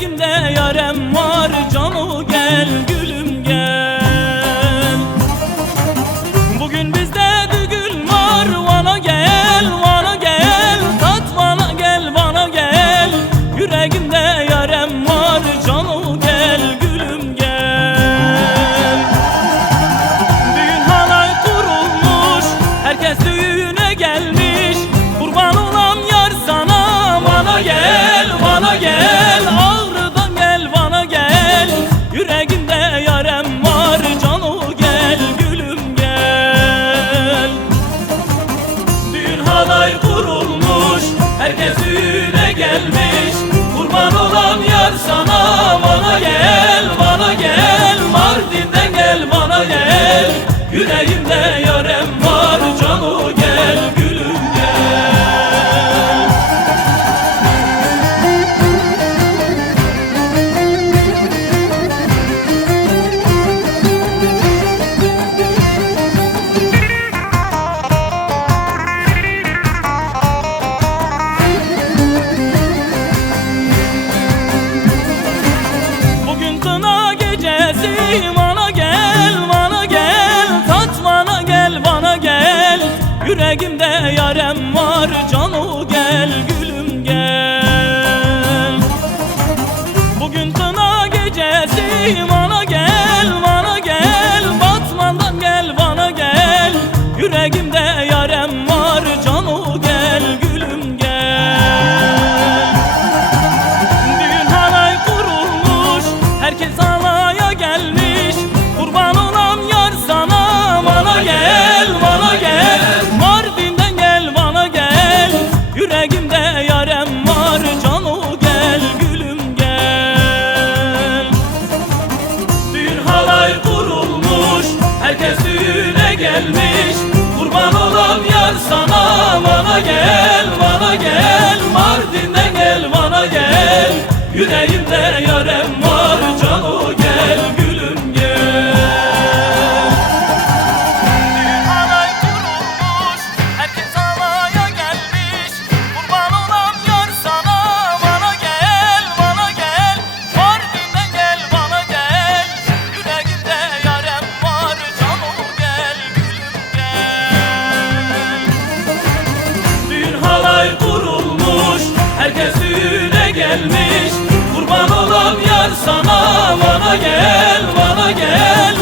Yüreğimde yarem var, canı gel gülüm gel. Bugün bizde düğün var, Van'a gel, Van'a gel. Tat Van'a gel, Van'a gel. Yüreğimde yarem var, canı gel gülüm gel. Düğün halay kurulmuş, herkes düğüne gelmiş. Kurban olan yar sana, Van'a gel, Van'a gel. Ağrı'dan gel, Van'a gel. Yüreğimde yarem var, canı gel gülüm gel. Düğün halay kurulmuş, herkes düğüne gelmiş. Kurban olan yar sana, Van'a gel, Van'a gel. Mardin'den gel, Van'a gel. Yüreğimde yarem var, canı gel gülüm gel. Bugün kına gecesi, Van'a gel, Van'a gel. Tat Van'a gel, Van'a gel. Yüreğimde yarem var, canı gel gülüm gel. Bugün kına gecesi, Van'a gel, Van'a gel. Batman'dan gel, Van'a gel. Yüreğimde yarem var, canı gel gülüm gel. Düğün halay kurulmuş, herkes halaya gelmiş. Kurban olan yar sana, Van'a gel, Van'a gel. Mardin'den gel, Van'a gel. Yüreğimde yarem var, canı gel gülüm gel. Düğün halay kurulmuş, herkes düğüne gelmiş. Kurban olan yar sana, Van'a gel, Van'a gel. Mardin'den gel, Van'a gel. Yüreğimde yarem var, canı gel gülüm gel. Düğün halay kurulmuş, herkes halaya gelmiş. Kurban olan yar sana, Van'a gel, Van'a gel. Mardin'den gel, Van'a gel. Yüreğimde yarem var, canı gel gülüm gel. Düğün halay kurulmuş, herkes düğüne gelmiş. Kurban olan yar sana, Van'a gel, Van'a gel.